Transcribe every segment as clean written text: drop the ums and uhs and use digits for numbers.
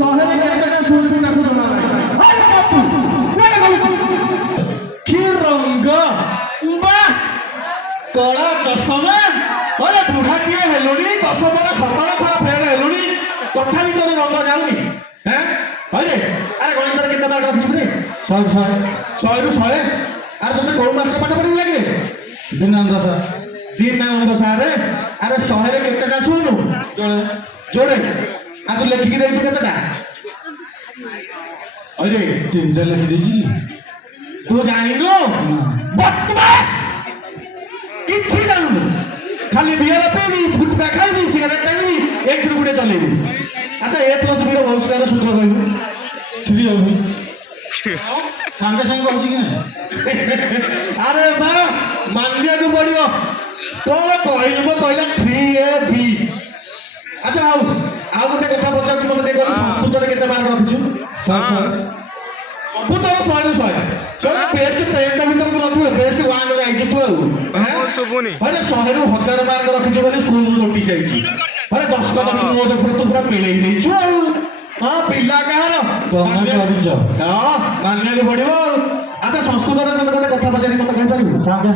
ଶହେରେ କେତେଟା ଶୁଣୁଛୁ ତାକୁ ଜଣା ନାହିଁ। କି ରଙ୍ଗ ବା କଳା ଚଷମା ଅରେ ବୁଢା କିଏ ହେଲୁଣି 10 ବର୍ଷ ସକାଳ ଥର ଫେଲ ହେଲୁଣି କଥା ବି ତୋର ରଙ୍ଗ ଯାଉନି ହେଁ ହଇରେ ଆରେ ଗଣିତରେ କେତେ ମାର୍କ ରଖିଛୁ ରେ 100ରୁ 100 ଆରେ ତମେ କୋଉ ମାଷ୍ଟର ପାଠ ପଢିବୁ ଲାଗେ ଦିନାନନ୍ଦ ସାର୍ ଦିନାନନ୍ଦ ସାର୍ ଆରେ 100ରେ କେତେଟା ଶୁଣୁ ଯୋଡେ ଆଉ ତୁ ଲେଖିକି ଦେଇଛୁ କେତେଟା ହଇରେ 3ଟା ଲେଖିଦେଇଛି ତୁ ଜାଣିନୁ ବଦମାସ କିଛି ଜାଣୁନୁ ଖାଲି ବିୟର ପିଇବି ଗୁଟକା ଖାଇବି ସିଗାରେଟ ଖାଇବି ଏଇଥିରୁ ଗୋଟେ ଚଲେଇବି ଆଚ୍ଛା A+B ର ଭବିଷ୍ୟତର ସୂତ୍ର କହିବୁ 3 ହବ ସାଙ୍ଗେ ସାଙ୍ଗେ କହୁଛି କି ନା ଆରେ ବା ମାନିବାକୁ ପଡିବ ତମେ କହିବ କହିଲା 3AB ଆଚ୍ଛା ଆଉ ଗୋଟେ କଥା ପଚାରୁଛି ମତେ ଟିକେ କହିଲୁ ସଂସ୍କୃତରେ କେତେ ମାର୍କ ରଖିଛୁ ସବୁତର 100ରୁ 100 ଚलो ବେଷ୍ଟ 10ଟା ଭିତରେ ତୁ ରଖିବୁ ବେଷ୍ଟ 1 ରେ ଆଇଛୁ ତୁ ଆଉ ଶୁଭୁନି ଆରେ 100ରୁ 1000 ମାର୍କ ରଖିଛୁ ବୋଲି ସ୍କୁଲ ନୋଟିସ୍ ଆଇଛି ଆରେ 10 ଟଙ୍କା ମୋ ତରଫରୁ ତୁ ପୁରା ମିଳେଇ ଦେଇଛୁ ଆଉ ହଁ ପିଲା କାହାର ତମେ କରିଛ ହଁ ମାନିବାକୁ ପଡିବ ଆଚ୍ଛା ସଂସ୍କୃତରେ ତମେ ଗୋଟେ କଥା ପଚାରି ମତେ କହିପାରିବୁ ସାଙ୍ଗେ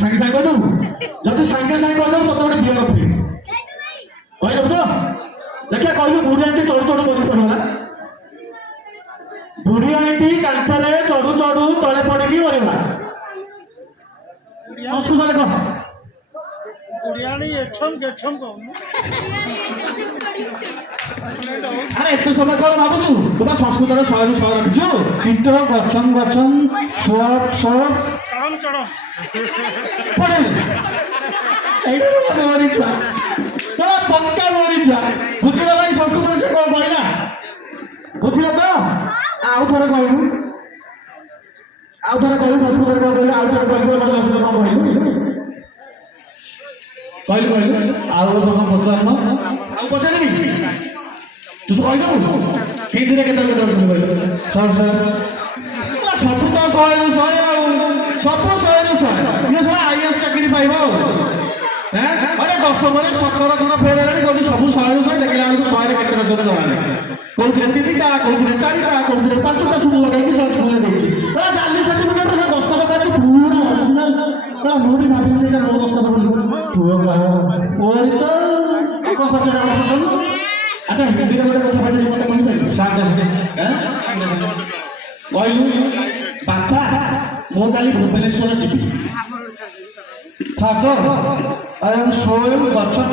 ସାଙ୍ଗେ କହିଦେବୁ ଯଦି ସାଙ୍ଗେ ସାଙ୍ଗେ କହିଦେବୁ ମତେ ଗୋଟେ ବିୟର ଫ୍ରି କହିଦେବୁ ତ ଦେଖିଆ କହିବୁ ବୁଢୀ ଆଣ୍ଟି ଚଢୁ ଚଢୁ ମରି ପଡିବ ବୁଢୀ ଆଣ୍ଟି କାନ୍ଥରେ ଚଢୁ ଚଢୁ ତଳେ ପଡିକି ମରିବା ସଂସ୍କୃତରେ କହ আরে এত সময় কল ভাবুছু তোমার সংস্কৃতরে 100ରୁ 100 রখিছো চিত্র গছম গছম সব সব পড়ে এইটা সব মরিছা তোরা পক্কা মরিছা বুঝিলা ভাই সংস্কৃতরে সে কল কইলা বুঝিলা তো আউ থরে কইলু সংস্কৃতরে কল কইলা আউ থরে কইলু মানে লক্ষ্য কম কইলু ଆଉ କଣ ପଚାରୁନ ଆଉ ପଚାରିବି ତୁ କହିଦେବୁ ହିନ୍ଦୀରେ କେତେବେଳେ କହିଲୁ ସାର୍ ସବୁ ତ 100ରୁ 100 ଆଉ ସବୁ 100ରୁ 100 ଇଏ ସବୁ IAS ଚାକିରି ପାଇବ ଆଉ ଆରେ 10ରେ 17 ଥର ଫେଲ ହେଲାଣି ଯଦି ସବୁ 100ରୁ 100 ଦେଖିଲା ବେଳକୁ 100ରେ କେତେଟା ଶୁଣି ଜଣା ନାହିଁ କୋଉଥିରେ 3ଟା କୋଉଥିରେ 4ଟା କୋଉଥିରେ 5ଟା ଶୁଣି ଲଗାଇକି ସବୁ ଶୁଣି ଦେଇଛି ଜାଲି ସାର୍ଟିଫିକେଟ 10 ଟଙ୍କା ଅଛି ପୁରା ଅରିଜିନାଲ ମୁଁ ବି ଭାବିଲି ଏଇଟା ମୋ ଦସ୍ତଖତ ବୋଲି ପୁଅ ଓରି ତ କଣ ପଚାର ଆଚ୍ଛା ହିନ୍ଦୀରେ ଗୋଟେ କଥା ପଚାରି ମତେ କହିପାରିବୁ ସାଙ୍ଗେ ସାଙ୍ଗେ କହିଲୁ ବାପା ମୁଁ କାଲି ଭୁବନେଶ୍ୱର ଯିବି Father, I am showing gachot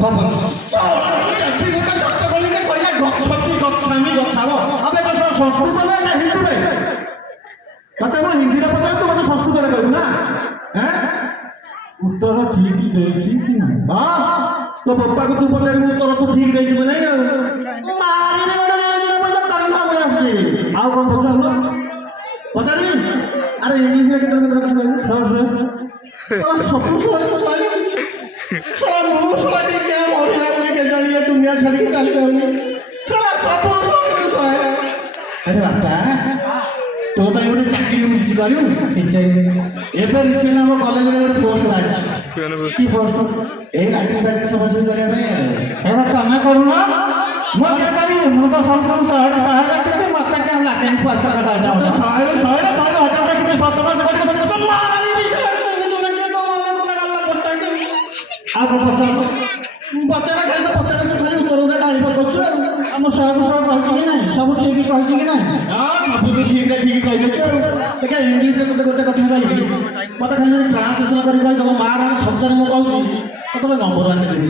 ଗୋଟେ ଚଟ କଲିରେ କହିଲା ଗଛଟି ଗଛାମି ଗଛାବ ଆମେ ତ ସଂସ୍କୃତ ନା ହିନ୍ଦୀରେ ତତେ ମୁଁ ହିନ୍ଦୀରେ ପଚାର ତୁ ମତେ ସଂସ୍କୃତରେ କହିବୁ ନା ଉତ୍ତର ଠିକ ଦେଇଛି କି ନାହିଁ ହଁ ତୋ ବାପାକୁ ତୁ ପଚାରିବୁ ଉତ୍ତର ତୁ ଠିକ ଦେଇଛୁ କି ନାହିଁ ଆଉ ମାରିଲେ ଗୋଟେ କନ୍ନା ଭଳି ଆସୁଛି ଆଉ କଣ ପଚାରୁନ ପଚାରିବି ଆରେ ଇଂଲିଶରେ କେତେ କିଛି କହିବୁ ସବୁ 100ରୁ 100 ମୁଁ 100 ଟିକେ ମରିଲାନି କେଜାଣି ଏ ଦୁନିଆ ଛାଡ଼ିକି ଚାଲି ଯାଉନି ସବୁ 100ରୁ 100 ଆରେ ବାପା ତୋ ପାଇଁ ଗୋଟେ ଚାକିରି ବୁଝିଛି କରିବୁ ଏବେ ରିସେଣ୍ଟ ଆମ କଲେଜରେ ଗୋଟେ ପୋଷ୍ଟ ବାହାରିଛି କି ପୋଷ୍ଟ ଏଇ ଲାଟିନ୍ ଫାଟିନ୍ ସଫାସଫି କରିବା ପାଇଁ ଏଇଟା ତମେ କରୁନ ମୁଁ କିଏ କରିବି ମୁଁ ତ ସବୁ 100 ରଖିଛି ମତେ କେଉଁ ଲାଟିନ୍ ପୋଷ୍ଟ କଥା 100ରୁ 1000 କିଛି ବଦମାସ କରିବ ଆଉ କଣ ପଚାରୁନ ପଚାରା ଖାଲି ତ ପଚାରା ଖାଲି ଉତ୍ତରରେ ଡାଳି ପକାଉଛୁ ଆଉ ଆମ ସବୁ କହିଛି କି ନାହିଁ ସବୁ ଠିକ କହିଛି କି ନାହିଁ ହଁ ସବୁ ତ ଠିକ କହିଦେଛୁ ଆଉ ଦେଖିଆ ଇଂଲିଶରେ ମତେ ଗୋଟେ କଥା କହିବି ମତେ ଖାଲି ଟ୍ରାନ୍ସଲେସନ କରି କହିଦେବ ମାର ସତରେ ମୁଁ କହୁଛି ତତେ ନମ୍ବର ଆଣି ଦେବି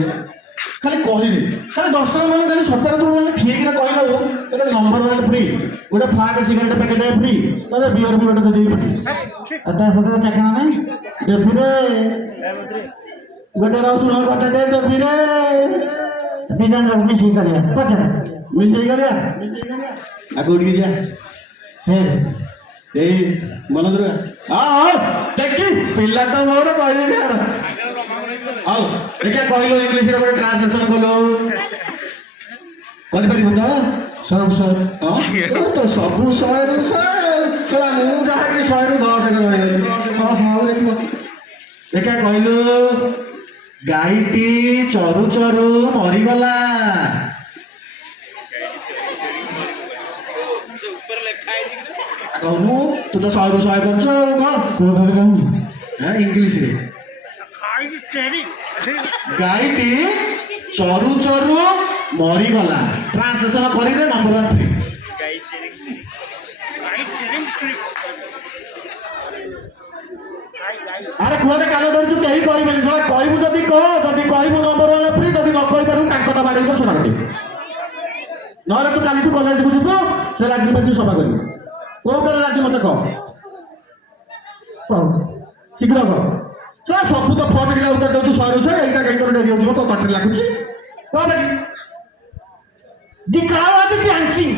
ଖାଲି କହିବି ଖାଲି ଦର୍ଶକ ମାନେ ଖାଲି ସତରେ ତୁ ମାନେ ଠିକରେ କହିଦେବୁ ତତେ ନମ୍ବର ୱାନ୍ ଫ୍ରି ଗୋଟେ ଫାକ ସିଗାରେଟ ପ୍ୟାକେଟ ଫ୍ରି ତତେ ବିୟର ବି ଗୋଟେ ଦେବି ଫ୍ରି ଆଉ ତା ସହିତ ଚାକିରି ନାହିଁ ଦେବିରେ ଗୋଟେ ରସୁଣ କଟାଟେ ଦେବିରେ ଦି ଜଣ ମିଶିକି କରିବା ପଚାର ମିଶେଇ କରିବା ଆଉ କୋଉଠିକି ଯା ଫେର ଏଇ ମନ ଦୁର୍ଗା ହଁ ଦେଖି ପିଲା ତ ମୋର କହିଲି ହଉ ଦେଖିଆ କହିଲୁ ଇଂଲିଶରେ ଗୋଟେ ଟ୍ରାନ୍ସଲେସନ କଲୁ କରିପାରିବୁ ତ ସବୁ ତ ସବୁ 100ରୁ 100 ମୁଁ ଯାହାକି 100ରୁ 10 ରହିଗଲି ହଉ ଦେଖିଆ କହିଲୁ ଗାଈଟି ଚରୁ ଚରୁ ମରିଗଲା କହୁନୁ ତୁ ତ 100ରୁ 100 କରୁଛୁ ଆଉ କଣ କୋଉଠାରେ କହିବି ଇଂଲିଶରେ ଗାଈଟି ଚରୁ ଚରୁ ମରିଗଲା ଟ୍ରାନ୍ସଲେସନ କରିଲେ ନମ୍ବର 3 ଆରେ କୁହରେ କାନ ଧରିଛୁ କେହି କହିବେନି ସবাই କହିବୁ ଯଦି କହ ଯଦି କହିବୁ ନମ୍ବର 1 ଫ୍ରି ଯଦି ନ କହିପାରିବୁ ତାଙ୍କ କଥା ବାଡ଼େଇବ ଛଡ଼ା କରିବୁ ନହେଲେ ତୁ କାଲିଠୁ କଲେଜକୁ ଯିବୁ ସେ ଲାଗି ପାଖି ସଫା କରିବୁ କୋଉଟାରେ ରାଜି ମତେ କହ କହ ଶୀଘ୍ର କହ ସବୁ ତ ଫୋନ୍ ଟିକେ ଉତ୍ତର ଦେଉଛୁ 100ରୁ 100 ଏଇଟା କାହିଁ ତୋର ଡେରି ହେଉଛି ତୋ ତଣ୍ଟିରେ ଲାଗୁଛି କହ ଭାଇ ଦିଖାओ आज डांसिंग